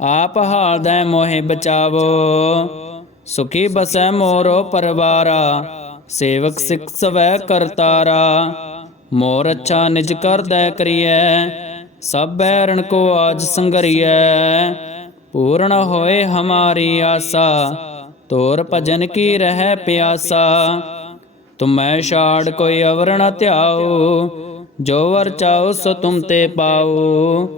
ਆਪ ਹਾਲਦੈ ਮੋਹਿ ਬਚਾਵੋ। ਸੁਖੀ ਬਸੈ ਮੋਰੋ ਪਰਵਾਰਾ, ਸੇਵਕ ਸਿਖ ਸਵੈ ਕਰਤਾਰਾ। ਮੋਰ ਅੱਛਾ ਨਿਜ ਕਰਦੈ ਕਰੀਐ, ਸਭ ਬੈਰਣ ਕੋ ਆਜ ਸੰਗਰੀਐ। ਪੂਰਨ ਹੋਏ ਹਮਾਰੀ ਆਸਾ, ਤੋਰ ਭਜਨ ਕੀ ਰਹਿ ਪਿਆਸਾ। ਤੁਮੈ ਛਾੜ ਕੋਈ ਅਵਰਣ ਨ ਧਿਆਓ ਜੋ ਵਰ ਚਾਓ ਸੋ ਤੁਮ ਤੇ ਪਾਓ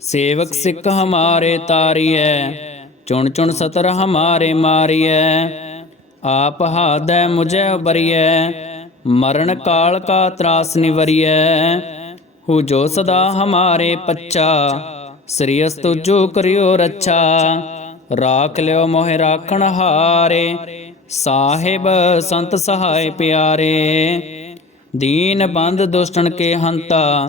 ਸੇਵਕ ਸਿੱਖ ਹਮਾਰੇ ਤਾਰੀਐ, ਚੁਣ ਚੁਣ ਸਤਰ ਹਮਾਰੇ ਮਾਰੀਐ। ਆਪ ਹਾਦੈ ਮੁਝੈ ਉਬਰੀਐ ਮਰਨ ਕਾਲ ਕਾ ਤਰਾਸ ਨਿਵਰੀਐ। ਹੂ ਜੋ ਸਦਾ ਹਮਾਰੇ ਪੱਚਾ ਸ੍ਰੀ ਅਸਤੁ ਜੋ ਕਰਿਓ ਰੱਛਾ। ਰਾਖ ਲਿਓ ਮੋਹਿ ਰਾਖਣ ਹਾਰੇ, ਸਾਹਿਬ ਸੰਤ ਸਹਾਇ ਪਿਆਰੇ। ਦੀਨ ਬੰਦ ਦੁਸ਼ਟਣ ਕੇ ਹੰਤਾ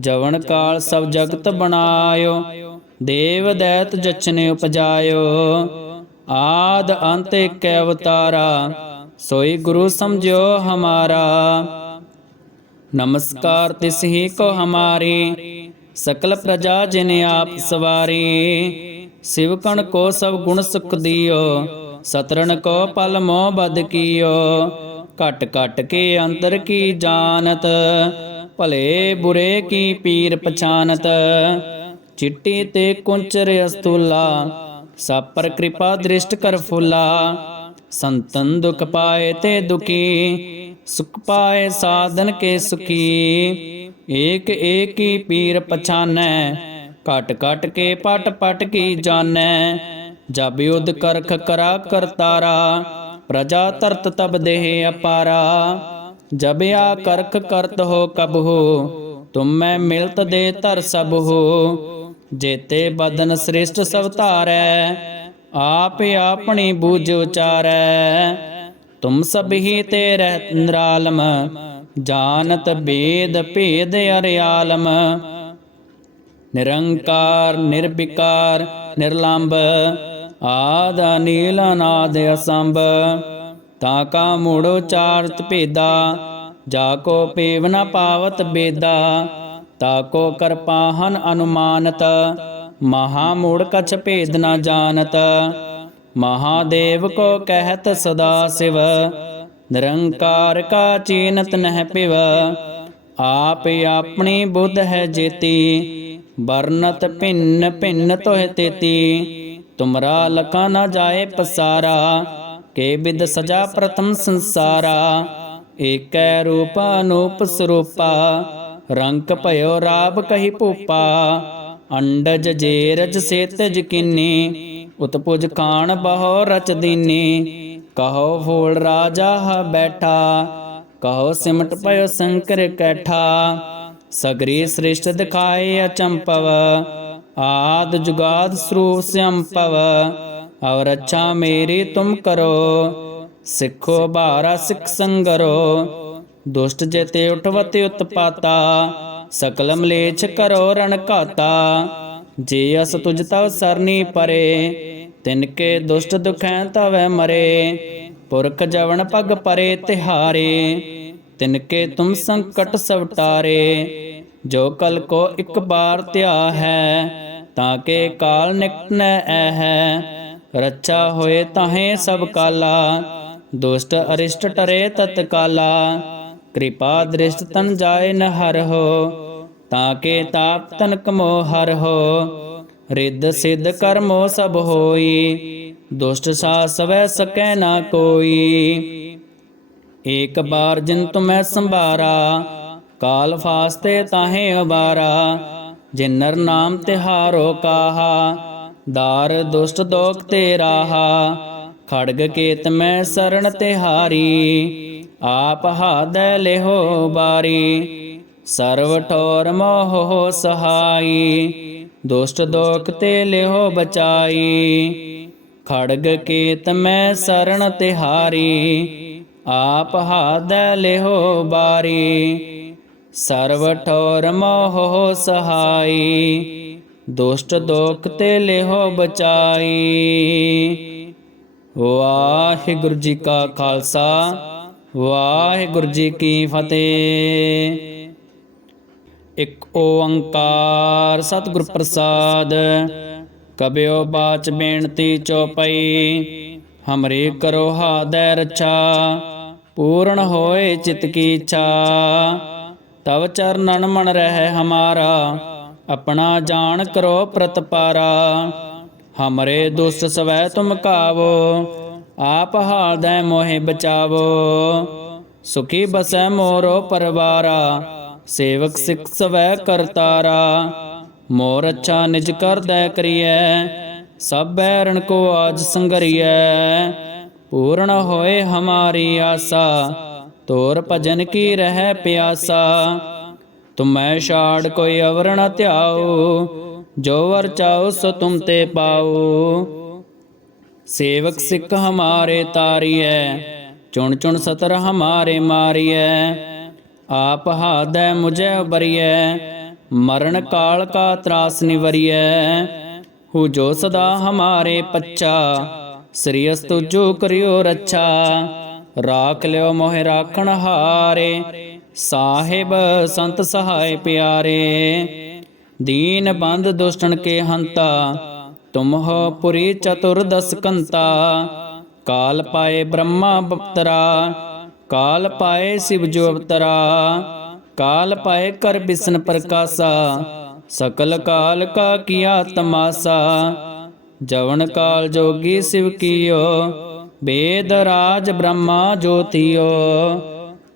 ਜਵਨ ਕਾਲ ਸਭ ਜਗਤ ਬਣਾਇਓ, ਦੇਵ ਦੈਤ ਜਚਨੇ ਉਪਜਾਇਓ। ਆਦ ਅੰਤ ਇਕ ਅਵਤਾਰਾ, ਸੋਈ ਗੁਰੂ ਸਮਝਿਓ ਹਮਾਰਾ। ਨਮਸਕਾਰ ਤਿਸ ਹੀ ਕੋ ਹਮਾਰੀ, ਸਕਲ ਪ੍ਰਜਾ ਜਿਨ ਆਪ ਸਵਾਰੀ। ਸ਼ਿਵਕਣ ਕੋ ਸਭ ਗੁਣ ਸੁਖ ਦਿਓ ਸਤਰਨ ਕੋ ਪਲ ਮੋਹ ਬਦ ਕੀਓ। ਘਟ ਘਟ ਕੇ ਅੰਤਰ ਕੀ ਜਾਣਤ ਭਲੇ ਬੁਰੇ ਕੀ ਪੀਰ ਪਛਾਨਤ? ਚਿੱਟੀ ਤੇ ਕੁੰਚਰ ਅਸਤੂਲਾ ਸਭ ਪਰ ਕਿਰਪਾ ਦ੍ਰਿਸ਼ਟ ਕਰ ਫੁਲਾ। ਸੰਤਨ ਦੁਖ ਪਾਏ ਤੇ ਦੁਖੀ, ਸੁਖ ਪਾਏ ਸਾਧਨ ਕੇ ਸੁਖੀ। ਏਕ ਏਕ ਹੀ ਪੀਰ ਪਛਾਨੈ, ਘਟ ਘਟ ਕੇ ਪਟ ਪਟ ਕੀ ਜਾਣੈ। ਜਬ ਯੁਧ ਕਰਖ ਕਰਾ ਕਰਤਾਰਾ, ਪ੍ਰਜਾ ਤਰਤ ਤਬ ਦੇਹ ਅਪਾਰਾ। ਜਬਿਆ ਕਰਖ ਕਰਤ ਹੋ ਕਬ ਹੋ ਤੁਮ ਮੈਂ ਮਿਲਤ ਦੇ ਧਰ ਸਭ ਹੋ ਜੇਤੇ ਬਦਨ ਸ੍ਰੇਸ਼ਟ ਸਭ ਧਾਰੈ, ਆਪ ਆਪਣੀ ਬੂਝ ਉਚਾਰੈ। ਤੁਮ ਸਭ ਹੀ ਤੇ ਰਹਿਤ ਨਿਰਾਲਮ, ਜਾਣਤ ਬੇਦ ਭੇਦ ਅਰਿਆਲਮ। ਨਿਰੰਕਾਰ, ਨਿਰਵਿਕਾਰ ਨਿਰਲੰਭ ਆਦ ਅਨੀਲ ਅਨਾਦ ਅਸੰਭ। ਤਾ ਕਾ ਮੂੜੋ ਚਾਰਤ ਭੇਦਾ ਜਾ ਕੋ ਪੇਵ ਨ ਪਾਵਤ ਬੇਦਾ, ਤਾ ਕੋ ਕਰਪਾਹਨ ਅਨੁਮਾਨਤ, ਮਹਾ ਮੂੜ ਕਛ ਭੇਦ ਨ ਜਾਣਤ। ਮਹਾਦੇਵ ਕੋ ਕਹਿਤ ਸਦਾ ਸਿਵ, ਨਿਰੰਕਾਰ ਕਾ ਚੀਨਤ ਨਹਿ ਪਿਵ। ਆਪ ਆਪਣੀ ਬੁੱਧ ਹੈ ਜੇਤੀ, ਵਰਨਤ ਭਿੰਨ ਭਿੰਨ ਤੋਹਿ ਤੇਤੀ। ਤੁਮਰਾ ਲਕਾ ਨ ਜਾਏ ਪਸਾਰਾ ਕੇ ਬਿਦ ਸਜਾ ਪ੍ਰਥਮ ਸੰਸਾਰਾ, ਏਕੈ ਰੂਪ ਅਨੂਪ ਸਰੂਪਾ ਰੰਗ ਭਇਓ ਰਾਬ ਕਹੀ ਭੂਪਾ, ਅੰਡਜ ਜੇਰਜ ਸੇਤ ਜਕਿਨੀ ਉਤਪੁਜ ਖਾਨ ਬਹੁ ਰਚ ਦੀਨੀ, ਕਹੋ ਫੂਲ ਰਾਜਾ ਹ ਬੈਠਾ, ਕਹੋ ਸਿਮਟ ਪਇਓ ਸੰਕਰ ਕੈਠਾ, ਸਗਰੀ ਸ੍ਰਿਸ਼ਟ ਦਿਖਾਏ ਅਚੰਪਵ, ਆਦ ਜੁਗਾਦ ਸਰੂਪ ਸੰਪਵ ਔਰ ਅੱਛਾ ਮੇਰੀ ਤੁਮ ਕਰੋ, ਸਿੱਖੋ ਬਾਰਾ ਸਿੱਖ ਸੰਗਰੋ, ਦੁਸ਼ਟ ਜੇਤੇ ਉਠਵਤੇ ਉਤਪਾਤਾ, ਸਕਲ ਮਲੇਛ ਕਰੋ ਰਣ ਘਾਤਾ, ਜੇ ਅਸ ਤੁਜ ਤਵ ਸਰਨੀ ਪਰੇ, ਤਿਨ ਕੇ ਦੁਸ਼ਟ ਦੁਖੈ ਤਵੈ ਮਰੇ, ਪੁਰਖ ਜਵਨ ਪਗ ਪਰੇ ਤਿਹਾਰੇ, ਤਿਨ ਕੇ ਤੁਮ ਸੰਕਟ ਸਵਟਾਰੇ ਜੋ ਕਲ ਕੋ ਇੱਕ ਬਾਰ ਧਿਆ ਹੈ, ਤਾਂ ਕੇ ਕਾਲ ਨਿਕਟ ਨ ਹੈ। ਰੱਛਾ ਹੋਏ ਤਾਹੇ ਸਭ ਕਾਲਾ, ਦੁਸ਼ਟ ਅਰਿਸ਼ਟ ਟਰੇ ਤਤਕਾਲਾ। ਕਿਰਪਾ ਦ੍ਰਿਸ਼ਟ ਤਨ ਜਾਏ ਨ ਹਰ ਹੋ, ਤਾਂ ਕੇ ਤਾਪ ਤਨ ਕਮੋ ਹਰ ਹੋ। ਰਿੱਧ ਸਿੱਧ ਕਰਮੋ ਸਭ ਹੋਈ, ਦੁਸ਼ਟ ਸਾ ਸਵੈ ਸਕੈ ਨਾ ਕੋਈ। ਏਕ ਬਾਰ ਜਿਨ ਤੁਮੈ ਸੰਭਾਰਾ, ਕਾਲ ਫਾਸਤੇ ਤਾਹੇ ਅਬਾਰਾ ਜਿਨ ਨਰ ਨਾਮ ਤਿਹਾਰੋ ਕਾਹਾ। ਦਾਰ ਦੁਸ਼ਟ ਦੋਖ ਤੇ ਰਾਹਾ ਖੜਗ ਕੇਤ ਮੈਂ ਸਰਣ ਤਿਹਾਰੀ ਆਪ ਹਾਦੈ ਲਿਹੋ ਬਾਰੀ ਸਰਵ ਠੋਰ ਮੋਹ ਸਹਾਈ ਦੁਸ਼ਟ ਦੋਖ ਤੇ ਲਿਹੋ ਬਚਾਈ ਖੜਗ ਕੇਤ ਮੈਂ ਸਰਣ ਤਿਹਾਰੀ ਆਪ ਹਾਦੈ ਲਿਹੋ ਬਾਰੀ ਸਰਵ ਠੋਰ ਮੋਹ ਸਹਾਈ ਦੁਸ਼ਟ ਦੋਖ ਤੇ ਲਿਹੋ ਬਚਾਈ। ਵਾਹਿਗੁਰੂ ਜੀ ਕਾ ਖਾਲਸਾ, ਵਾਹਿਗੁਰੂ ਜੀ ਕੀ ਫਤਿਹ। ਇਕ ਓੰਕਾਰ ਸਤਿਗੁਰ ਪ੍ਰਸਾਦ, ਕਬਿਓ ਬਾਚ ਬੇਨਤੀ ਚੋਪਈ। ਹਮਰੇ ਕਰੋ ਹਾਦੈ ਰਛਾ, ਪੂਰਨ ਹੋਏ ਚਿਤ ਕੀ ਇੱਛਾ। ਤਵ ਚਰਨਨ ਮਨ ਰਹਿ ਹਮਾਰਾ ਆਪਣਾ ਜਾਣ ਕਰੋ ਪ੍ਰਤਪਾਰਾ। ਹਮਰੇ ਦੁਸ਼ਟ ਸਵੈ ਤੁਮ ਕਾਵੋ, ਆਪ ਹਾਲਦੈ ਮੋਹਿ ਬਚਾਵੋ। ਸੁਖੀ ਬਸੈ ਮੋਰੋ ਪਰਵਾਰਾ, ਸੇਵਕ ਸਿਖ ਸਵੈ ਕਰਤਾਰਾ ਮੋਰ ਅੱਛਾ ਨਿਜ ਕਰਦੈ ਕਰੀਐ, ਸਭ ਬੈਰਣ ਕੋ ਆਜ ਸੰਗਰੀਐ। ਪੂਰਨ ਹੋਏ ਹਮਾਰੀ ਆਸਾ, ਤੋਰ ਭਜਨ ਕੀ ਰਹਿ ਪਿਆਸਾ। ਤੁਮੈ ਛਾੜ ਕੋਈ ਅਵਰ ਨ ਧਿਆਓ ਜੋ ਵਰ ਚਾਓ ਸੋ ਤੁਮ ਤੇ ਪਾਓ ਸੇਵਕ ਸਿੱਖ ਹਮਾਰੇ ਤਾਰੀਐ, ਚੁਣ ਚੁਣ ਸਤਰ ਹਮਾਰੇ ਮਾਰੀਐ। ਆਪ ਹਾਦੈ ਮੁਝੇ ਉਬਰੀਐ ਮਰਨ ਕਾਲ ਕਾ ਤਰਾਸ ਨਿਵਰੀਐ। ਹੂ ਜੋ ਸਦਾ ਹਮਾਰੇ ਪੱਚਾ ਸ੍ਰੀ ਅਸਤੁ ਜੋ ਕਰਿਓ ਰੱਛਾ। ਰਾਖ ਲਿਓ ਮੋਹਿ ਰਾਖਣ ਹਾਰੇ। ਸਾਹਿਬ, ਸੰਤ ਸਹਾਇ ਪਿਆਰੇ, ਦੀਨ ਬੰਦ ਦੁਸ਼ਟਨ ਕੇ ਹੰਤਾ ਤੁਮ ਹੋ ਪੁਰੀ ਚਤੁਰਦਸ ਕੰਤਾ, ਕਾਲ ਪਾਏ ਬ੍ਰਹਮਾ ਬਪਤਰਾ, ਕਾਲ ਪਾਏ ਸਿਵ ਜੋ ਅਵਤਰਾ, ਕਾਲ ਪਾਏ ਕਰ ਬਿਸ਼ਨ ਪ੍ਰਕਾਸ਼ਾ, ਸਕਲ ਕਾਲ ਕਾ ਕੀਆ ਤਮਾਸਾ, ਜਵਨ ਕਾਲ ਜੋਗੀ ਸਿਵ ਕੀਓ, ਬੇਦ ਰਾਜ ਬ੍ਰਹਮਾ ਜੋਤੀਓ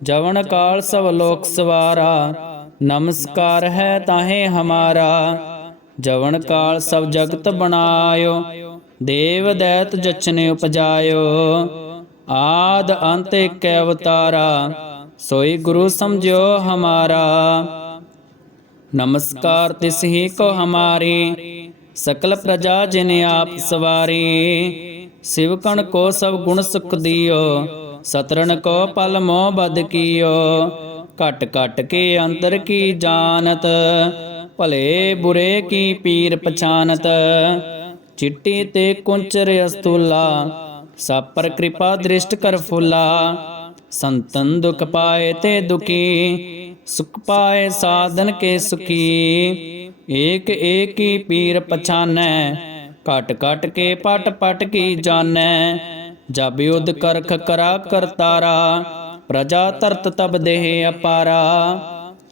ਜਵਨ ਕਾਲ ਸਭ ਲੋਕ ਸਵਾਰਾ, ਨਮਸਕਾਰ ਹੈ ਤਾਹੇ ਹਮਾਰਾ। ਜਵਨ ਕਾਲ ਸਭ ਜਗਤ ਬਣਾਇਓ, ਦੇਵ ਦੈਤ ਜਚਨੇ ਉਪਜਾਇਓ। ਆਦ ਅੰਤ ਏਕ ਅਵਤਾਰਾ, ਸੋਈ ਗੁਰੂ ਸਮਝਿਓ ਹਮਾਰਾ। ਨਮਸਕਾਰ ਤਿਸ ਹੀ ਕੋ ਹਮਾਰੀ, ਸਕਲ ਪ੍ਰਜਾ ਜਿਨ ਆਪ ਸਵਾਰੀ। ਸ਼ਿਵਕਣ ਕੋ ਸਭ ਗੁਣ ਸੁਖ ਦਿਓ ਸਤਰਣ ਕੋ ਪਲ ਮੋਹ ਬਦ ਕੀਓ, ਘਟ ਘਟ ਕੇ ਅੰਤਰ ਕੀ ਜਾਣਤ, ਭਲੇ ਬੁਰੇ ਕੀ ਪੀਰ ਪਛਾਨਤ। ਚਿੱਟੀ ਤੇ ਕੁੰਚਰ ਅਸਤੂਲਾ ਸਭ ਕਿਰਪਾ ਦ੍ਰਿਸ਼ਟ ਕਰ ਫੁਲਾ। ਸੰਤਨ ਦੁਖ ਪਾਏ ਤੇ ਦੁਖੀ, ਸੁਖ ਪਾਏ ਸਾਧਨ ਕੇ ਸੁਖੀ। ਏਕ ਏਕੀ ਪੀਰ ਪਛਾਨੈ, ਘਟ ਘਟ ਕੇ ਪਟ ਪਟ ਕੀ ਜਾਣੈ। ਜਬ ਯੁਧ ਕਰਖ ਕਰਾ ਕਰਤਾਰਾ, ਪ੍ਰਜਾ ਤਰਤ ਤਬ ਦੇਹ ਅਪਾਰਾ।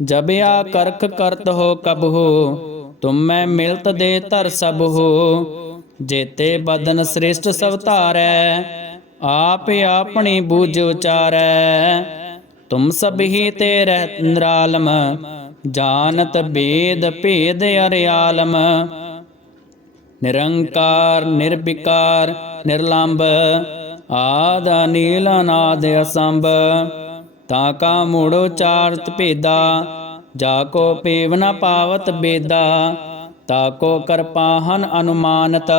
ਜਬ ਆ ਕਰਖ ਕਰਤ ਹੋ ਕਬ ਹੋ ਤੁਮ ਮੈਂ ਮਿਲਤ ਦੇ ਧਰ ਸਭ ਹੋ ਜੇਤੇ ਬਦਨ ਸ੍ਰੇਸ਼ਟ ਸਭ ਧਾਰੈ, ਆਪ ਆਪਣੀ ਬੂਝ ਉਚਾਰੈ। ਤੁਮ ਸਭ ਹੀ ਤੇ ਰਹਿ ਨਿਰਾਲਮ ਜਾਣਤ ਬੇਦ ਭੇਦ ਅਰਿਆਲਮ। ਨਿਰੰਕਾਰ, ਨਿਰਵਿਕਾਰ ਨਿਰਲੰਭ ਆਦ ਨੀਲ ਅਨਾਦ ਅਸੰਭ, ਤਾ ਕਾ ਮੂੜੋ ਚਾਰਤ ਭੇਦਾ, ਜਾ ਕੋ ਪੇਵ ਨ ਪਾਵਤ ਬੇਦਾ, ਤਾ ਕੋ ਕਰਪਾਹਨ ਅਨੁਮਾਨਤ,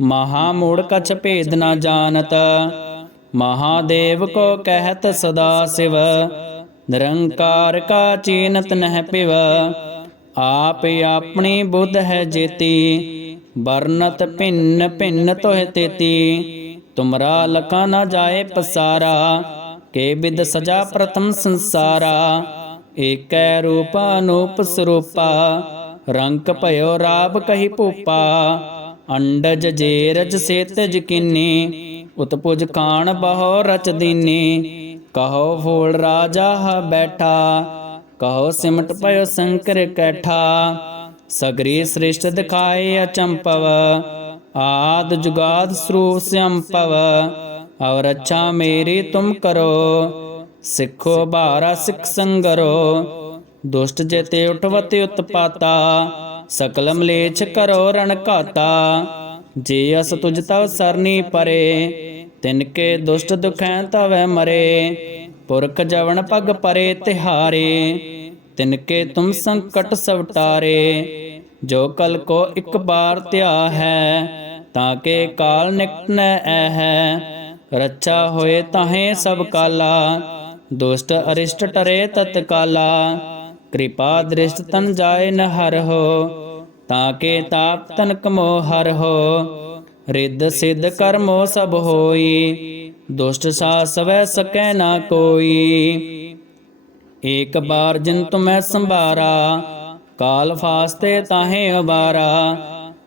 ਮਹਾ ਮੂੜ ਕਛ ਭੇਦ ਨ ਜਾਣਤ। ਮਹਾਦੇਵ ਕੋ ਕਹਿਤ ਸਦਾ ਸਿਵ, ਨਿਰੰਕਾਰ ਕਾ ਚੀਨਤ ਨਹਿ ਪਿਵ। ਆਪ ਆਪਣੀ ਬੁੱਧ ਹੈ ਜੇਤੀ, ਵਰਨਤ ਭਿੰਨ ਭਿੰਨ ਤੋਹਿ ਤੇਤੀ। ਤੁਮਰਾ ਲਖਾ ਨ ਜਾਏ ਪਸਾਰਾ, ਕੇ ਬਿਦ ਸਜਾ ਪ੍ਰਥਮ ਸੰਸਾਰਾ। ਏਕੈ ਰੂਪ ਅਨੂਪ ਸਰੂਪਾ ਰੰਗ ਭਇਓ ਰਾਬ ਕਹੀ ਭੂਪਾ। ਅੰਡਜ ਜੇਰਜ ਸੇਤਜ ਕਿੰਨੀ, ਉਤਪੁਜ ਖਾਨ ਬਹੁ ਰਚ ਦੀਨੀ। ਕਹੋ ਫੂਲ ਰਾਜਾ ਹ ਬੈਠਾ, ਕਹੋ ਸਿਮਟ ਪਇਓ ਸ਼ੰਕਰ ਕੈਠਾ। ਸਗਰੀ ਸ੍ਰਿਸ਼ਟ ਦਿਖਾਏ ਅਚੰਪਵ ਆਦ ਜੁਗਾਦ ਸਰੂਪ ਸੰਭਵ ਔਰ ਅੱਛਾ ਮੇਰੀ ਤੁਮ ਕਰੋ, ਸਿੱਖੋ ਬਾਰਾ ਸਿੱਖ ਸੰਗਰੋ, ਦੁਸ਼ਟ ਜੇਤੇ ਉਠਵਤੇ ਉਤਪਾਤਾ, ਸਕਲ ਮਲੇਛ ਕਰੋ ਰਣ ਘਾਤਾ, ਜੇ ਅਸ ਤੁਜ ਤਵ ਸਰਨੀ ਪਰੇ, ਤਿਨ ਕੇ ਦੁਸ਼ਟ ਦੁਖੈ ਤਵੈ ਮਰੇ, ਪੁਰਖ ਜਵਨ ਪਗ ਪਰੇ ਤਿਹਾਰੇ, ਤਿਨ ਕੇ ਤੁਮ ਸੰਕਟ ਸਭ ਜੋ ਕਲ ਕੋ ਇੱਕ ਬਾਰ ਧਿਆ ਹੈ ਤਾਂ ਕੇ ਕਾਲ ਨਿਕਟ ਨ ਐ ਹੈ ਰੱਛਾ ਹੋਏ ਤਾਹੇ ਸਭ ਕਾਲਾ। ਦੁਸ਼ਟ ਅਰਿਸ਼ਟ ਟਰੇ ਤਤਕਾਲਾ। ਕਿਰਪਾ ਦ੍ਰਿਸ਼ਟ ਤਨ ਜਾਏ ਨ ਹਰ ਹੋ। ਤਾਂ ਕੇ ਤਾਪ ਤਨ ਕਮੋ ਹਰ ਹੋ। ਰਿੱਧ ਸਿੱਧ ਕਰਮੋ ਸਭ ਹੋਈ। ਦੁਸ਼ਟ ਸਾਸ ਵੈ ਸਕੈ ਨਾ ਕੋਈ। ਏਕ ਬਾਰ ਜਿਨ ਤੁਮੈ ਸੰਭਾਰਾ। ਕਾਲ ਫਾਸਤੇ ਤਾਹੇ ਅਬਾਰਾ।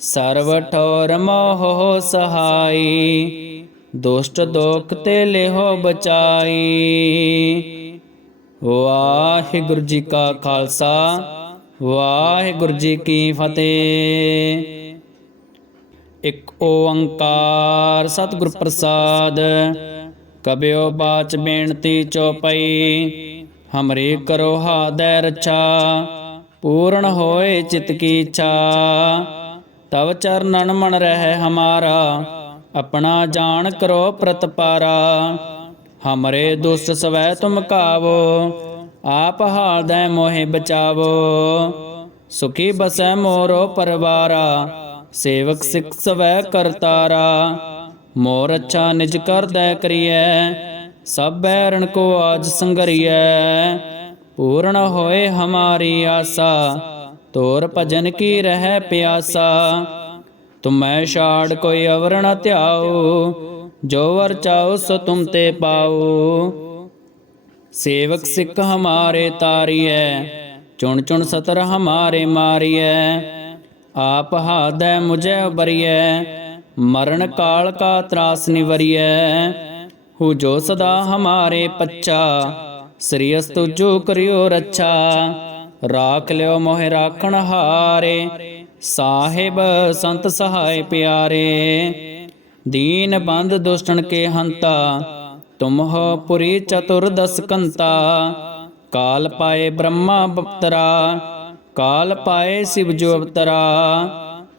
ਸਰਵ ਠੋਰ ਮੋਹ ਸਹਾਈ, ਦੁਸ਼ਟ ਦੋਖ ਤੇ ਲਿਹੋ ਬਚਾਈ। ਵਾਹਿਗੁਰੂ ਜੀ ਕਾ ਖਾਲਸਾ, ਵਾਹਿਗੁਰੂ ਜੀ ਕੀ ਫਤਿਹ। ਇਕ ਓੰਕਾਰ ਸਤਿਗੁਰ ਪ੍ਰਸਾਦ, ਕਬਿਓ ਬਾਚ ਬੇਨਤੀ ਚੋਪਈ। ਹਮਰੇ ਕਰੋ ਹਾਦੈ ਰਛਾ, ਪੂਰਨ ਹੋਏ ਚਿਤ ਕੀ ਇੱਛਾ। ਤਵ ਚਰਨਨ ਮਨ ਰਹਿ ਹਮਾਰਾ, ਆਪਣਾ ਜਾਣ ਕਰੋ ਪ੍ਰਤਪਾਰਾ। ਹਮਰੇ ਦੁਸ਼ਟ ਸਵੈ ਤੁਮ ਕਾਵੋ, ਆਪ ਹਾਲਦੈ ਮੋਹਿ ਬਚਾਵੋ। ਸੁਖੀ ਬਸੈ ਮੋਰੋ ਪਰਵਾਰਾ, ਸੇਵਕ ਸਿੱਖ ਸਵੈ ਕਰਤਾਰਾ। ਮੋਰ ਅੱਛਾ ਨਿਜ ਕਰਦੈ ਕਰੀਐ, ਸਭ ਬੈਰਣ ਕੋ ਆਜ ਸੰਗਰੀਐ। ਪੂਰਨ ਹੋਏ ਹਮਾਰੀ ਆਸਾ ਤੋਰ ਭਜਨ ਕੀ ਰਹਿ ਪਿਆਸਾ? ਤੁਮੈ ਛਾੜ ਕੋਈ ਅਵਰ ਨ ਧਿਆਓ ਜੋ ਵਰ ਚਾਓ ਸੋ ਤੁਮ ਤੇ ਪਾਓ ਸੇਵਕ ਸਿੱਖ ਹਮਾਰੇ ਤਾਰੀਐ, ਚੁਣ ਚੁਣ ਸਤਰ ਹਮਾਰੇ ਮਾਰੀਐ। ਆਪ ਹਾਦੈ ਮੁਝੇ ਉਬਰੀਐ, ਮਰਨ ਕਾਲ ਕਾ ਤਰਾਸ ਨਿਵਰੀਐ। ਹੂ ਜੋ ਸਦਾ ਹਮਾਰੇ ਪੱਚਾ ਸ੍ਰੀ ਅਸਤੁ ਜੋ ਕਰਿਓ ਰੱਛਾ। ਰਾਖ ਲਿਓ ਮੋਹਿ ਰਾਖਣ ਹਾਰੇ। ਸਾਹਿਬ ਸੰਤ ਸਹਾਇ ਪਿਆਰੇ। ਦੀਨ ਬੰਦ ਦੁਸ਼ਟਨ ਕੇ ਹੰਤਾ। ਤੁਮ ਹੋ ਪੁਰੀ ਚਤੁਰਦਸ ਕੰਤਾ ਕਾਲ ਪਾਏ ਬ੍ਰਹਮਾ ਬਪਤਰਾ। ਕਾਲ ਪਾਏ ਸਿਵ ਜੋ ਅਵਤਰਾ।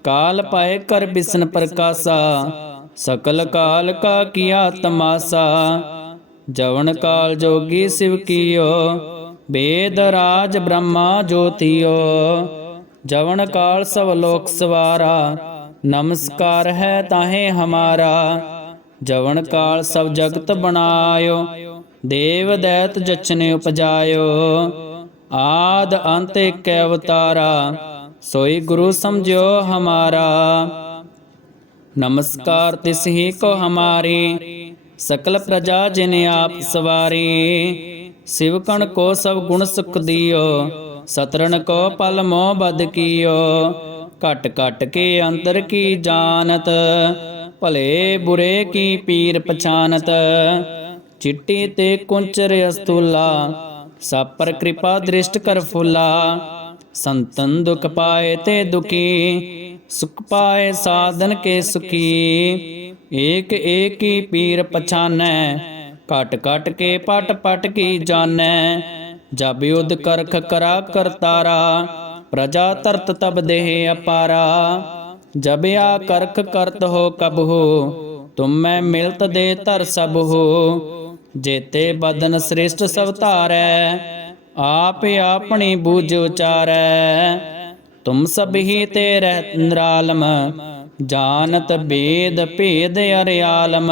ਕਾਲ ਪਾਏ ਕਰ ਬਿਸ਼ਨ ਪ੍ਰਕਾਸ਼ਾ। ਸਕਲ ਕਾਲ ਕਾ ਕੀਆ ਤਮਾਸਾ। ਜਵਨ ਕਾਲ ਜੋਗੀ ਸਿਵ ਕੀਓ। ਬੇਦ ਰਾਜ ਬ੍ਰਹਮਾ ਜੋਤੀਓ, ਜਵਨ ਕਾਲ ਸਭ ਲੋਕ ਸਵਾਰਾ, ਨਮਸਕਾਰ ਹੈ ਤਾਹੇ ਹਮਾਰਾ, ਜਵਨ ਕਾਲ ਸਭ ਜਗਤ ਬਣਾਇਓ, ਦੇਵ ਦੈਤ ਜਚਨੇ ਉਪਜਾਇਓ, ਆਦ ਅੰਤ ਏਕ ਅਵਤਾਰਾ, ਸੋਈ ਗੁਰੂ ਸਮਝਿਓ ਹਮਾਰਾ। ਨਮਸਕਾਰ ਤਿਸ ਹੀ ਕੋ ਹਮਾਰੀ, ਸਕਲ ਪ੍ਰਜਾ ਜਿਨ ਆਪ ਸਵਾਰੀ ਸ਼ਿਵਕਣ ਕੋ ਸਭ ਗੁਣ ਸੁਖ ਦਿਓ ਸਤਰਨ ਕੋ ਪਲ ਮੋਹ ਬਦ ਕੀਓ। ਘਟ ਘਟ ਕੇ ਅੰਤਰ ਕੀ ਜਾਣਤ, ਭਲੇ ਬੁਰੇ ਕੀ ਪੀਰ ਪਛਾਨਤ। ਚਿੱਟੀ ਤੇ ਕੁੰਚਰ ਅਸਤੂਲਾ, ਸਭ ਪਰ ਕਿਰਪਾ ਦ੍ਰਿਸ਼ਟ ਕਰ ਫੁਲਾ। ਸੰਤਨ ਦੁਖ ਪਾਏ ਤੇ ਦੁਖੀ, ਸੁਖ ਪਾਏ ਸਾਧਨ ਕੇ ਸੁਖੀ। ਏਕ ਏਕ ਹੀ ਪੀਰ ਪਛਾਨੈ ਘਟ ਘਟ ਕੇ ਪਟ ਪਟ ਕੀ ਜਾਣੈ? ਜਬ ਯੁਧ ਕਰਖ ਕਰਾ ਕਰਤਾਰਾ ਪ੍ਰਜਾ ਤਰਤ ਤਬ ਦੇਹ ਅਪਾਰਾ। ਜਬ ਆ ਕਰਖ ਕਰਤ ਹੋ ਕਬ ਹੋ, ਤੁਮ ਮੈਂ ਮਿਲਤ ਦੇ ਧਰ ਸਭ ਹੋ। ਜੇਤੇ ਬਦਨ ਸ੍ਰਿਸ਼ਟ ਸਭ ਧਾਰੈ, ਆਪ ਆਪਣੀ ਬੂਝ ਉਚਾਰੈ। ਤੁਮ ਸਭ ਹੀ ਤੇ ਰਹਿ ਨਿਰਾਲਮ ਜਾਨਤ ਬੇਦ ਭੇਦ ਅਰਿਆਲਮ।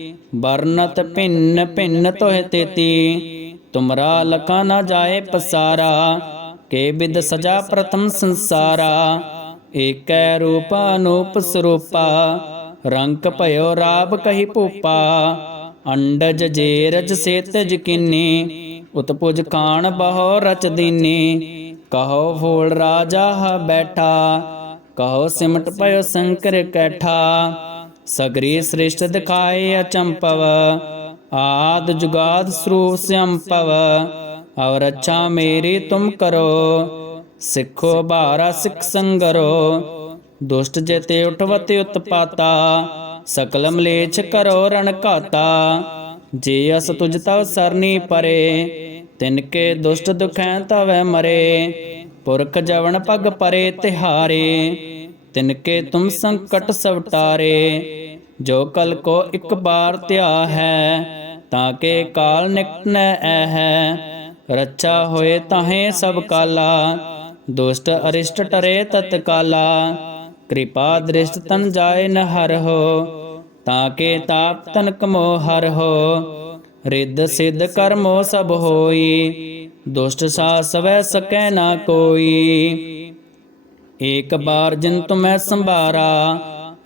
ਵਰਨਤ ਭਿੰਨ ਭਿੰਨ ਤੋਹਿ ਤੇਤੀ, ਤੁਮਰਾ ਲਖਾ ਨ ਜਾਏ ਪਸਾਰਾ, ਕੇ ਬਿਦ ਸਜਾ ਪ੍ਰਥਮ ਸੰਸਾਰਾ, ਏਕੈ ਰੂਪ ਅਨੂਪ ਸਰੂਪਾ ਰੰਗ ਭਇਓ ਰਾਬ ਕਹੀ ਭੂਪਾ, ਅੰਡਜ ਜੇਰਜ ਸੇਤ ਕਿੰਨੀ, ਉਤਪੁਜ ਖਾਨ ਬਹੁ ਰਚ ਦੀਨੀ, ਕਹੋ ਫੋਲ ਰਾਜਾ ਹ ਬੈਠਾ, ਕਹੋ ਸਿਮਟ ਪਇਓ ਸੰਕਰ ਕੈਠਾ ਸਗਰੀ ਸ੍ਰਿਸ਼ਟ ਦਿਖਾਏ ਅਚੰਪਵ, ਆਦ ਜੁਗਾਦ ਸਰੂਪ ਸੰਪਵ, ਔਰ ਅੱਛਾ ਮੇਰੀ ਤੁਮ ਕਰੋ, ਸਿੱਖੋ ਬਾਰਾ ਸਿੱਖ ਸੰਗਰੋ, ਦੁਸ਼ਟ ਜੇਤੇ ਉਠਵਤੇ ਉਤਪਾਤਾ ਸਕਲ ਮਲੇਛ ਕਰੋ ਰਣ ਘਾਤਾ, ਜੇ ਅਸ ਤੁਜ ਤਵ ਸਰਨੀ ਪਰੇ, ਤਿਨ ਕੇ ਦੁਸ਼ਟ ਦੁਖੈ ਤਵੈ ਮਰੇ, ਪੁਰਖ ਜਵਨ ਪਗ ਪਰੇ ਤਿਹਾਰੇ। ਤਿਨ ਕੇ ਤੁਮ ਸੰਕਟ ਸਵਟਾਰੇ, ਜੋ ਕਲ ਕੋ ਇੱਕ ਬਾਰ ਧਿਆ ਹੈ, ਤਾਂ ਕੇ ਕਾਲ ਨਿਕਟ ਨ ਐ ਰੱਛਾ ਹੋਏ ਤਾਹੇ ਸਭ ਕਾਲਾ, ਦੁਸ਼ਟ ਅਰਿਸ਼ਟ ਟਰੇ ਤਤਕਾਲਾ ਕਿਰਪਾ ਦ੍ਰਿਸ਼ਟ ਤਨ ਜਾਏ ਨ ਹਰ ਹੋ, ਤਾਂ ਕੇ ਤਾਪ ਤਨ ਕਮੋ ਹਰ ਹੋ। ਰਿੱਧ ਸਿੱਧ ਕਰਮੋ ਸਭ ਹੋਈ, ਦੁਸ਼ਟ ਸਾ ਸਵੈ ਸਕੈ ਨਾ ਕੋਈ। ਏਕ ਬਾਰ ਜਿਨ ਤੁਮੈ ਸੰਭਾਰਾ,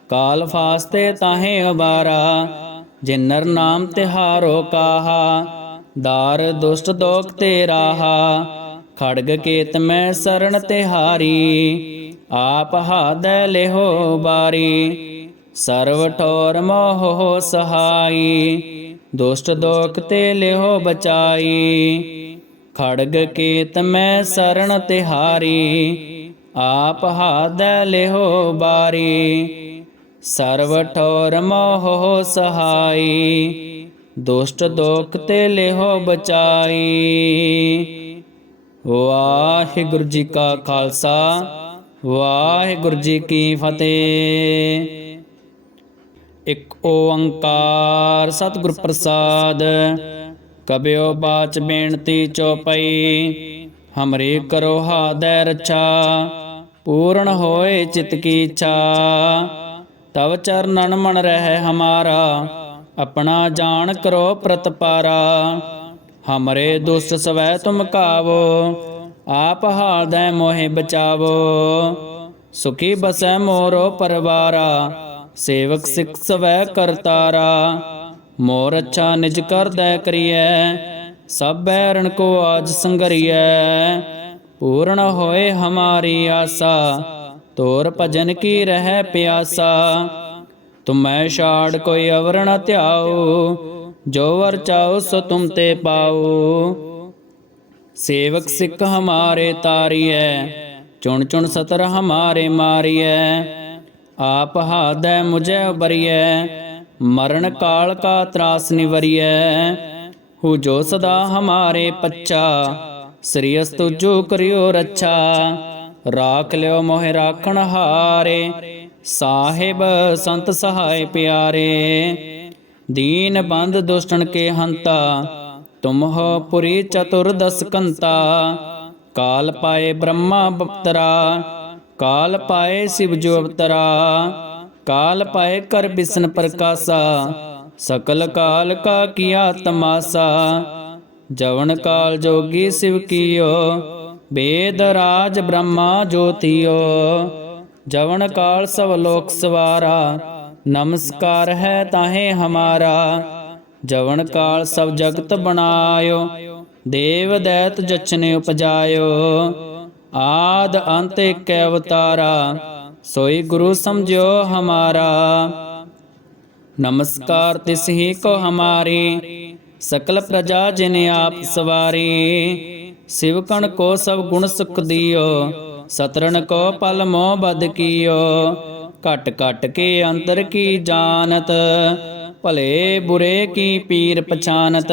ਕਾਲ ਫਾਸਤੇ ਤਾਹੇ ਅਬਾਰਾ ਜਿਨ ਨਰ ਨਾਮ ਤਿਹਾਰੋ ਕਾਹਾ, ਦਾਰ ਦੁਸ਼ਟ ਦੋਖ ਤੇ ਰਾਹਾ ਖੜਗ ਕੇਤ ਮੈਂ ਸਰਣ ਤਿਹਾਰੀ, ਆਪ ਹਾਦੈ ਲਿਹੋ ਬਾਰੀ, ਸਰਵ ਠੋਰ ਮੋਹ ਸਹਾਈ, ਦੁਸ਼ਟ ਦੋਖ ਤੇ ਲਿਹੋ ਬਚਾਈ, ਖੜਗ ਕੇਤ ਮੈਂ ਸਰਣ ਤਿਹਾਰੀ ਆਪ ਹਾਦੈ ਲਿਹੋ ਬਾਰੀ ਸਰਵ ਠੋਰ ਮੋਹ ਸਹਾਈ, ਦੁਸ਼ਟ ਦੋਖ ਤੇ ਲਿਹੋ ਬਚਾਈ। ਵਾਹਿਗੁਰੂ ਜੀ ਕਾ ਖਾਲਸਾ, ਵਾਹਿਗੁਰੂ ਜੀ ਕੀ ਫਤਿਹ। ਇਕ ਓੰਕਾਰ ਸਤਿਗੁਰ ਪ੍ਰਸਾਦ, ਕਬਿਓ ਬਾਚ ਬੇਨਤੀ ਚੋਪਈ, ਹਮਰੇ ਕਰੋ ਹਾਦੈ ਰਛਾ। ਪੂਰਨ ਹੋਏ ਚਿਤ ਕੀ ਇੱਛਾ, ਤਵ ਚਰਨਨ ਮਨ ਰਹਿ ਹਮਾਰਾ, ਆਪਣਾ ਜਾਣ ਕਰੋ ਪ੍ਰਤਪਾਰਾ। ਹਮਰੇ ਦੁਸ਼ਟ ਸਵੈ ਤੁਮ ਕਾਵੋ, ਆਪ ਹਾਦੈ ਮੋਹਿ ਬਚਾਵੋ। ਸੁਖੀ ਬਸੈ ਮੋਰੋ ਪਰਵਾਰਾ, ਸੇਵਕ ਸਿੱਖ ਸਵੈ ਕਰਤਾਰਾ। ਮੋਰ ਅੱਛਾ ਨਿਜ ਕਰਦੈ ਕਰੀਐ, ਸਭ ਬੈਰਣ ਕੋ ਆਜ ਸੰਗਰੀਐ। ਪੂਰਨ ਹੋਏ ਹਮਾਰੀ ਆਸਾ, ਤੋਰ ਭਜਨ ਕੀ ਰਹਿ ਪਿਆਸਾ। ਤੁਮੈ ਛਾੜ ਕੋਈ ਅਵਰ ਨ ਧਿਆਓ ਜੋ ਵਰ ਚਾਓ ਸੋ ਤੁਮ ਤੇ ਪਾਓ ਸੇਵਕ ਸਿੱਖ ਹਮਾਰੇ ਤਾਰੀਐ, ਚੁਣ ਚੁਣ ਸਤਰ ਹਮਾਰੇ ਮਾਰੀਐ। ਆਪ ਹਾਦੈ ਮੁਝੈ ਉਬਰੀਐ ਮਰਨ ਕਾਲ ਕਾ ਤਰਾਸ ਨਿਵਰੀਐ। ਹੂ ਜੋ ਸਦਾ ਹਮਾਰੇ ਪੱਚਾ ਸ੍ਰੀ ਅਸਤੁ ਜੋ ਕਰਿਓ ਰੱਛਾ, ਰਾਖ ਲਿਓ ਮੋਹਿ ਰਾਖਣ ਹਾਰੇ, ਸਾਹਿਬ ਸੰਤ ਸਹਾਇ ਪਿਆਰੇ। ਦੀਨ ਬੰਦ ਦੁਸ਼ਟਨ ਕੇ ਹੰਤਾ, ਤੁਮ ਪੁਰੀ ਚਤੁਰਦਸ ਕੰਤਾ। ਕਾਲ ਪਾਏ ਬ੍ਰਹਮਾ ਬਪਤਰਾ, ਕਾਲ ਪਾਏ ਸਿਵ ਜੋ ਅਵਤਰਾ। ਕਾਲ ਪਾਏ ਕਰ ਬਿਸ਼ਨ ਪ੍ਰਕਾਸ਼ਾ, ਸਕਲ ਕਾਲ ਕਾ ਕੀਆ ਤਮਾਸਾ ਜਵਨ ਕਾਲ ਜੋਗੀ ਸਿਵ ਕੀਓ ਬੇਦ ਰਾਜ ਬ੍ਰਹਮਾ ਜੋਤੀਓ ਜਵਨ ਕਾਲ ਸਭ ਲੋਕ ਸਵਾਰਾ ਨਮਸਕਾਰ ਹੈ ਤਾਹੇ ਹਮਾਰਾ ਜਵਨ ਕਾਲ ਸਭ ਜਗਤ ਬਣਾਇਓ ਦੇਵ ਦੈਤ ਜਚਨੇ ਉਪਜਾਇਓ ਆਦ ਅੰਤ ਏਕ ਅਵਤਾਰਾ ਸੋਈ ਗੁਰੂ ਸਮਝਿਓ ਹਮਾਰਾ ਨਮਸਕਾਰ ਤਿਸ ਹੀ ਕੋ ਹਮਾਰੀ ਸਕਲ ਪ੍ਰਜਾ ਜਿਨ ਆਪ ਸਵਾਰੀ ਸ਼ਿਵਕਣ ਕੋ ਸਭ ਗੁਣ ਸੁਖ ਦਿਓ ਸਤਰਨ ਕੋ ਪਲ ਮੋਹ ਬਦ ਕੀਓ, ਘਟ ਘਟ ਕੇ ਅੰਤਰ ਕੀ ਜਾਣਤ, ਭਲੇ ਬੁਰੇ ਕੀ ਪੀਰ ਪਛਾਨਤ,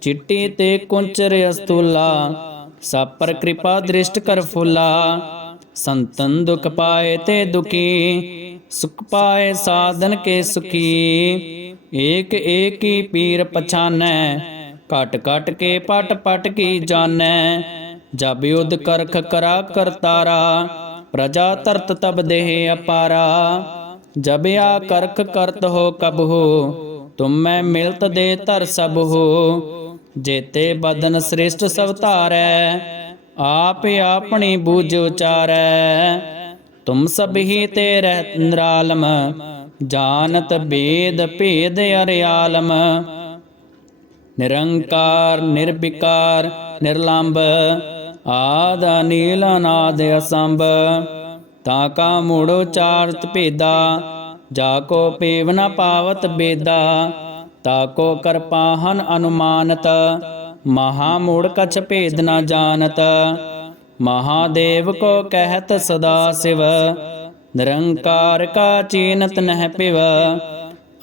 ਚਿੱਟੀ ਤੇ ਕੁੰਚਰ ਅਸਤੂਲਾ ਸਭ ਪਰ ਕਿਰਪਾ ਦ੍ਰਿਸ਼ਟ ਕਰ ਫੁਲਾ, ਸੰਤਨ ਦੁਖ ਪਾਏ ਤੇ ਦੁਖੀ, ਸੁਖ ਪਾਏ ਸਾਧਨ ਕੇ ਸੁਖੀ ਏਕ ਏਕ ਹੀ ਪੀਰ ਪਛਾਨੈ ਘਟ ਘਟ ਕੇ ਪਟ ਪਟ ਕੀ ਜਾਣੈ ਜਬ ਯੁਧ ਕਰਖ ਕਰਾ ਕਰਤਾਰਾ ਪ੍ਰਜਾ ਤਰਤ ਤਬ ਦੇਹ ਅਪਾਰਾ ਜਬ ਆ ਕਰਖ ਕਰਤ ਹੋ ਕਬ ਹੋ ਤੁਮ ਮੈਂ ਮਿਲਤ ਦੇ ਧਰ ਸਭ ਹੋ ਜੇਤੇ ਬਦਨ ਸ੍ਰਿਸ਼ਟ ਸਭ ਧਾਰੈ ਆਪ ਆਪਣੀ ਬੂਝ ਉਚਾਰੈ ਤੁਮ ਸਭ ਹੀ ਤੇ ਰਹਿਤ ਨਿਰਾਲਮ ਜਾਣਤ ਬੇਦ ਭੇਦ ਅਰਿਆਲਮ ਨਿਰੰਕਾਰ, ਨਿਰਵਿਕਾਰ ਨਿਰਲੰਭ ਆਦ ਨੀਲ ਅਨਾਦ ਅਸੰਭ। ਤਾ ਕਾ ਮੂੜ ਉਚਾਰਤ ਭੇਦਾ, ਜਾ ਕੋ ਪੇਵ ਨ ਪਾਵਤ ਬੇਦਾ, ਤਾ ਕੋ ਕਰਪਾਹਨ ਅਨੁਮਾਨਤ। ਮਹਾ ਮੂੜ ਕਛ ਭੇਦ ਨ ਜਾਣਤ। ਮਹਾਦੇਵ ਕੋ ਕਹਿਤ ਸਦਾ ਸਿਵ। ਨਿਰੰਕਾਰ ਕਾ ਚੀਨਤ ਨਹਿ ਪਿਵ,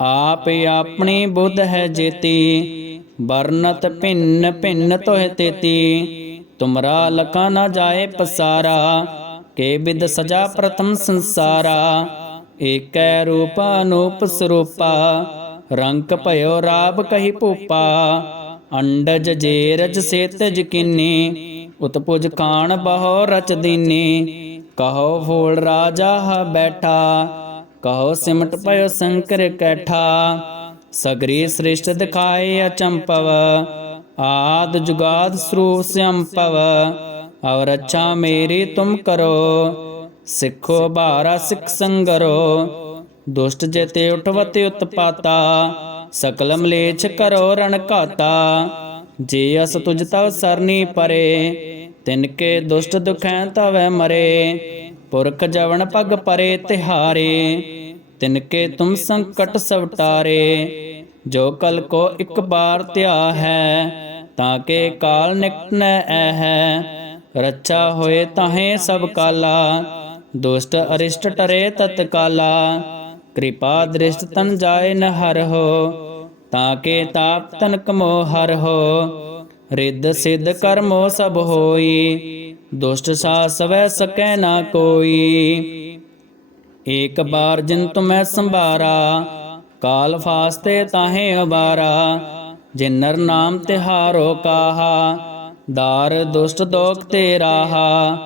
ਆਪ ਆਪਣੀ ਬੁੱਧ ਹੈ ਜੇਤੀ, ਵਰਨਤ ਭਿੰਨ ਭਿੰਨ ਤੋਹਿ ਤੇਤੀ। ਤੁਮਰਾ ਲਖਾ ਨ ਜਾਏ ਪਸਾਰਾ, ਕੇ ਬਿਦ ਸਜਾ ਪ੍ਰਥਮ ਸੰਸਾਰਾ। ਏਕੈ ਰੂਪ ਅਨੂਪ ਸਰੂਪਾ, ਰੰਗ ਭਇਓ ਰਾਬ ਕਹੀ ਭੂਪਾ। ਅੰਡਜ ਜੇਰਜ ਸੇਤ ਜਕਿਨੀ ਉਤਪੁਜ ਖਾਨ ਬਹੁ ਰਚ ਦੀਨੀ। ਕਹੋ ਫੂਲ ਰਾਜਾ ਹ ਬੈਠਾ, ਕਹੋ ਸਿਮਟ ਪਇਓ ਸੰਕਰ ਕੈਠਾ। ਸਗਰੀ ਸ੍ਰਿਸ਼ਟ ਦਿਖਾਏ ਅਚੰਪਵ, ਆਦ ਜੁਗਾਦ ਸਰੂਪ ਸੰਪਵ। ਔਰ ਅੱਛਾ ਮੇਰੀ ਤੁਮ ਕਰੋ, ਸਿੱਖੋ ਬਾਰਾ ਸਿੱਖ ਸੰਗਰੋ। ਦੁਸ਼ਟ ਜੇਤੇ ਉਠਵਤੇ ਉਤਪਾਤਾ, ਸਕਲ ਮਲੇਛ ਕਰੋ ਰਣ ਘਾਤਾ ਜੇ ਅਸ ਤੁਜ ਤਵ ਸਰਨੀ ਪਰੇ ਤਿਨ ਕੇ ਦੁਸ਼ਟ ਦੁਖੈ ਤਵੈ ਮਰੇ, ਪੁਰਖ ਜਵਨ ਪਗ ਪਰੇ ਤਿਹਾਰੇ, ਤਿਨ ਕੇ ਤੁਮ ਸੰਕਟ ਸਭ ਜੋ ਕਲ ਕੋ ਇੱਕ ਬਾਰ ਧਿਆ ਹੈ, ਤਾਂ ਕੇ ਕਾਲ ਨਿਕਟ ਐ ਹੈ ਰੱਛਾ ਹੋਏ ਤਾਹੇ ਸਭ ਕਾਲਾ, ਦੁਸ਼ਟ ਅਰਿਸ਼ਟ ਟਰੇ ਤਤਕਾਲਾ, ਕਿਰਪਾ ਦ੍ਰਿਸ਼ਟ ਤਨ ਜਾਏ ਨ ਹਰ ਹੋ, ਤਾਂ ਕੇ ਤਾਪ ਤਨ ਕਮੋ ਹਰ ਹੋ ਰਿੱਧ ਸਿੱਧ ਕਰਮੋ ਸਭ ਹੋਈ, ਦੁਸ਼ਟ ਸਾ ਸਵੈ ਸਕੈ ਨਾ ਕੋਈ। ਏਕ ਬਾਰ ਜਿਨ ਤੁਮੈ ਸੰਭਾਰਾ, ਕਾਲ ਫਾਸਤੇ ਤਾਹੇ ਅਬਾਰਾ ਜਿਨ ਨਰ ਨਾਮ ਤਿਹਾਰੋ ਕਾਹਾ, ਦਾਰ ਦੁਸ਼ਟ ਦੋਖ ਤੇ ਰਾਹਾ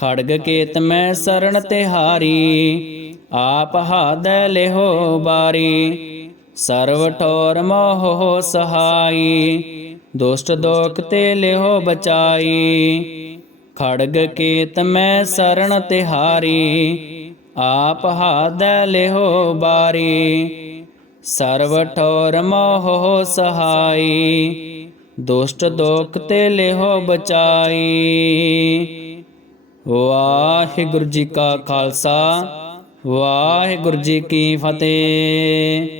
ਖੜਗ ਕੇਤ ਮੈਂ ਸਰਣ ਤਿਹਾਰੀ, ਆਪ ਹਾਦੈ ਲਿਹੋ ਬਾਰੀ। ਸਰਵ ਠੋਰ ਮੋਹ ਸਹਾਈ ਦੁਸ਼ਟ ਦੋਖ ਤੇ ਲਿਹੋ ਬਚਾਈ। ਖੜਗ ਕੇਤ ਮੈਂ ਸਰਣ ਤਿਹਾਰੀ, ਆਪ ਹਾਦੈ ਲਿਹੋ ਬਾਰੀ। ਸਰਵ ਠੋਰ ਮੋਹ ਸਹਾਈ, ਦੁਸ਼ਟ ਦੋਖ ਤੇ ਲਿਹੋ ਬਚਾਈ। ਵਾਹਿਗੁਰੂ ਜੀ ਕਾ ਖਾਲਸਾ, ਵਾਹਿਗੁਰੂ ਜੀ ਕੀ ਫਤਿਹ।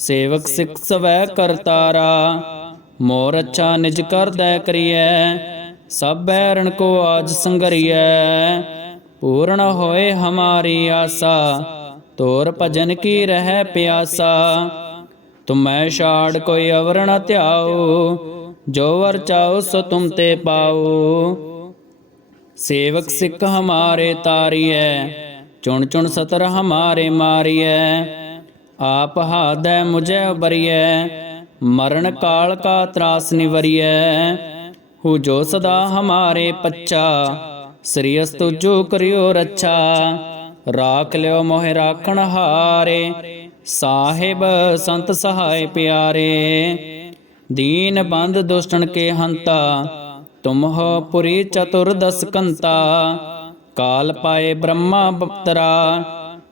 ਸੇਵਕ ਸਿੱਖ ਸਵੈ ਕਰਤਾਰਾ, ਮੋਰ ਅੱਛਾ ਨਿਜ ਕਰਦੈ ਕਰੀਐ, ਸਭ ਬੈਰਣ ਕੋ ਆਜ ਸੰਗਰੀਐ। ਪੂਰਨ ਹੋਏ ਹਮਾਰੀ ਆਸਾ, ਤੋਰ ਭਜਨ ਕੀ ਰਹਿ ਪਿਆਸਾ। ਤੁਮੈ ਛਾੜ ਕੋਈ ਅਵਰ ਨ ਧਿਆਓ ਜੋ ਵਰ ਚਾਓ ਸੋ ਤੁਮ ਤੇ ਪਾਓ ਸੇਵਕ ਸਿੱਖ ਹਮਾਰੇ ਤਾਰੀਐ, ਚੁਣ ਚੁਣ ਸਤਰ ਹਮਾਰੇ ਮਾਰੀਐ। ਆਪ ਹਾਦੈ ਮੁਝੈ ਉਬਰੀਐ ਮਰਨ ਕਾਲ ਕਾ ਤਰਾਸ ਨਿਵਰੀਐ। ਹੂ ਜੋ ਸਦਾ ਹਮਾਰੇ ਪੱਚਾ ਸ੍ਰੀ ਅਸਤੁ ਜੋ ਕਰਿਓ ਰੱਛਾ। ਰਾਖ ਲਿਓ ਮੋਹਿ ਰਾਖਣ ਹਾਰੇ, ਸਾਹਿਬ ਸੰਤ ਸਹਾਇ ਪਿਆਰੇ। ਦੀਨ ਬੰਦ ਦੁਸ਼ਟਨ ਕੇ ਹੰਤਾ, ਤੁਮ ਹੋ ਪੁਰੀ ਚਤੁਰਦਸ ਕੰਤਾ। ਕਾਲ ਪਾਏ ਬ੍ਰਹਮਾ ਬਪਤਰਾ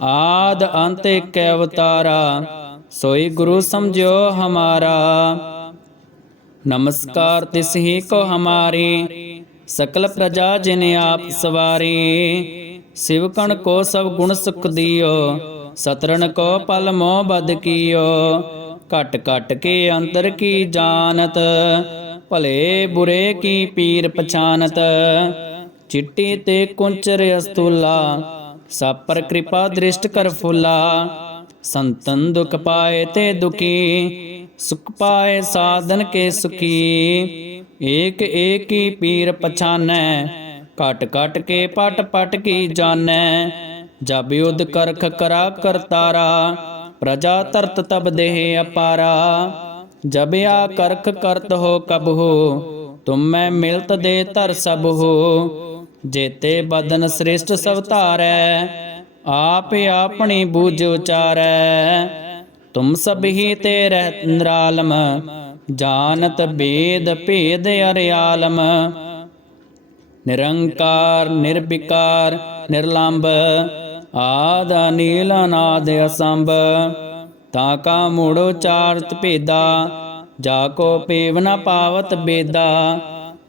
ਆਦ ਅੰਤ ਏਕ ਅਵਤਾਰਾ, ਸੋਈ ਗੁਰੂ ਸਮਝੋ ਹਮਾਰਾ। ਨਮਸਕਾਰ ਤਿਸ ਹੀ ਕੋ ਹਮਾਰੀ, ਸਕਲ ਪ੍ਰਜਾ ਜਿਨ ਆਪ ਸਵਾਰੀ। ਸਿਵ ਕੋ ਸਭ ਗੁਣ ਸੁਖ ਦਿਓ ਸਤਰਨ ਕੋ ਪਲ ਮੋਹ ਬਦ ਕੀਓ। ਘਟ ਘਟ ਕੇ ਅੰਤਰ ਕੀ ਜਾਣਤ, ਭਲੇ ਬੁਰੇ ਕੀ ਪੀਰ ਪਛਾਨਤ। ਚਿੱਟੀ ਤੇ ਕੁੰਚਰ ਅਸਤੂਲਾ ਸਭ ਪਰ ਕਿਰਪਾ ਦ੍ਰਿਸ਼ਟ ਕਰ ਫੁਲਾ ਸੰਤਨ ਦੁਖ ਪਾਏ ਤੇ ਦੁਖੀ ਸੁਖ ਪਾਏ ਸਾਧਨ ਕੇ ਸੁਖੀ ਏਕ ਏਕ ਹੀ ਪੀਰ ਪਛਾਨੈ ਘਟ ਘਟ ਕੇ ਪਟ ਪਟ ਕੀ ਜਾਣੈ ਜਬ ਯੁਧ ਕਰਖ ਕਰਾ ਕਰਤਾਰਾ ਪ੍ਰਜਾ ਤਰਤ ਤਬ ਦੇਹ ਅਪਾਰਾ ਜਬ ਆ ਕਰਖ ਕਰਤ ਹੋ ਕਬ ਹੋ ਤੁਮ ਮੈਂ ਮਿਲਤ ਦੇ ਧਰ ਸਭ ਹੋ ਜੇਤੇ ਬਦਨ ਸ਼੍ਰਿਸ਼ਟ ਸਭ ਧਾਰੈ, ਆਪ ਆਪਣੀ ਬੂਝ ਉਚਾਰੈ। ਤੁਮ ਸਭ ਹੀ ਤੇ ਰਹਿਤ ਨਿਰਾਲਮ, ਜਾਣਤ ਬੇਦ ਭੇਦ ਅਰਿਆਲਮ। ਨਿਰੰਕਾਰ, ਨਿਰਵਿਕਾਰ ਨਿਰਲੰਭ ਆਦ ਅਨੀਲ, ਅਨਾਦ ਅਸੰਭ। ਤਾਂ ਕਾ ਮੂੜ ਉਚਾਰਤ ਭੇਦਾ, ਜਾ ਕੋ ਪੇਵ ਨ ਪਾਵਤ ਬੇਦਾ।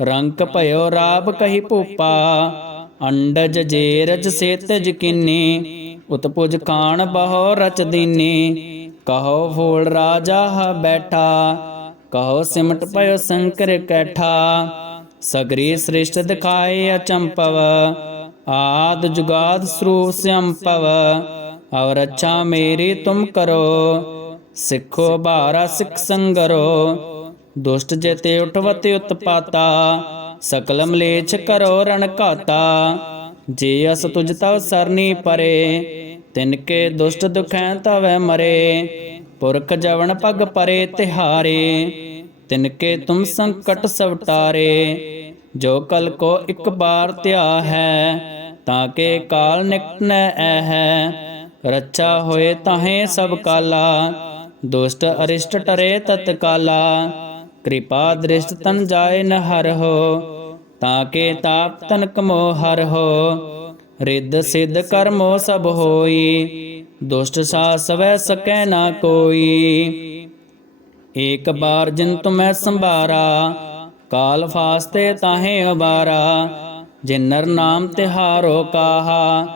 ਰੰਕ ਭਇਓ ਰਾਬ ਕਹੀ ਭੂਪਾ, ਅੰਡਜ ਜੇਰਜ ਸੇਤਜ ਕਿੰਨੀ ਉਤਪੁਜ ਖਾਨ ਬਹੁ ਰਚ ਦੀਨੀ। ਕਹੋ ਫੂਲ ਰਾਜਾ ਹ ਬੈਠਾ, ਕਹੋ ਸਿਮਟ ਪਇਓ ਸੰਕਰ ਕੈਠਾ। ਸਗਰੀ ਸ੍ਰਿਸ਼ਟ ਦਿਖਾਏ ਅਚੰਪਵ, ਆਦ ਜੁਗਾਦ ਸਰੂਪ ਸੰਪਵ। ਔਰ ਅੱਛਾ ਮੇਰੀ ਤੁਮ ਕਰੋ, ਸਿੱਖੋ ਬਾਰਾ ਸਿੱਖ ਸੰਗਰੋ। ਦੁਸ਼ਟ ਜੇਤੇ ਉਠਵਤੇ ਉਤਪਾਤਾ, ਸਕਲ ਮਲੇਛ ਕਰੋ ਰਣ ਘਾਤਾ। ਜੇ ਅਸ ਤੁਜ ਤਵ ਸਰਨੀ ਪਰੇ, ਤਿਨ ਕੇ ਦੁਸ਼ਟ ਦੁਖੈ ਤਵੈ ਮਰੇ। ਪੁਰਖ ਜਵਨ ਪਗ ਪਰੇ ਤਿਹਾਰੇ, ਤਿਨ ਕੇ ਤੁਮ ਸੰਕਟ ਸਵਟਾਰੇ ਜੋ ਕਲ ਕੋ ਇੱਕ ਬਾਰ ਧਿਆ ਹੈ, ਤਾਂ ਕੇ ਕਾਲ ਨਿਕਟ ਨ ਐ ਹੈ ਰੱਛਾ ਹੋਏ ਤਾਹੇ ਸਭ ਕਾਲਾ, ਦੁਸ਼ਟ ਅਰਿਸ਼ਟ ਟਰੇ ਤਤਕਾਲਾ। ਕਿਰਪਾ ਦ੍ਰਿਸ਼ਟ ਤਨ ਜਾਏ ਨ ਹਰ ਹੋ, ਤਾਂ ਕੇ ਤਾਪ ਤਨ ਕਮੋ ਹਰ ਹੋ। ਰਿੱਧ ਸਿੱਧ ਕਰਮੋ ਸਭ ਹੋਈ, ਦੁਸ਼ਟ ਸਾਸਵੈ ਸਕੈ ਨਾ ਕੋਈ। ਏਕ ਬਾਰ ਜਿਨ ਤੁਮੈ ਸੰਭਾਰਾ, ਕਾਲ ਫਾਸਤੇ ਤਾਹੇ ਅਬਾਰਾ ਜਿਨ ਨਰ ਨਾਮ ਤਿਹਾਰੋ ਕਾਹਾ,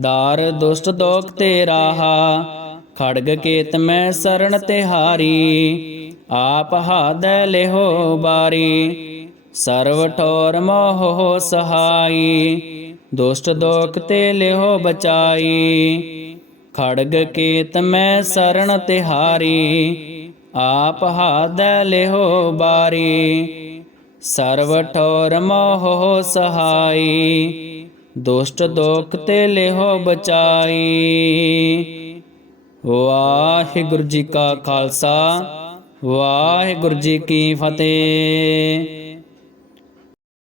ਦਾਰ ਦੁਸ਼ਟ ਦੋਖ ਤੇ ਰਾਹਾ ਖੜਗ ਕੇਤ ਮੈਂ ਸਰਣ ਤਿਹਾਰੀ ਆਪ ਹਾਦੈ ਲਿਹੋ ਬਾਰੀ, ਸਰਵ ਠੋਰ ਮੋਹ ਸਹਾਈ, ਦੁਸ਼ਟ ਦੋਖ ਤੇ ਲਿਹੋ ਬਚਾਈ। ਖੜਗ ਕੇਤ ਮੈਂ ਸਰਣ ਤਿਹਾਰੀ, ਆਪ ਹਾਦੈ ਲਿਹੋ ਬਾਰੀ, ਸਰਵ ਠੋਰ ਮੋਹ ਸਹਾਈ, ਦੁਸ਼ਟ ਦੋਖ ਤੇ ਲਿਹੋ ਬਚਾਈ। ਵਾਹਿਗੁਰੂ ਜੀ ਕਾ ਖਾਲਸਾ। ਵਾਹਿਗੁਰੂ ਜੀ ਕੀ ਫਤਿਹ।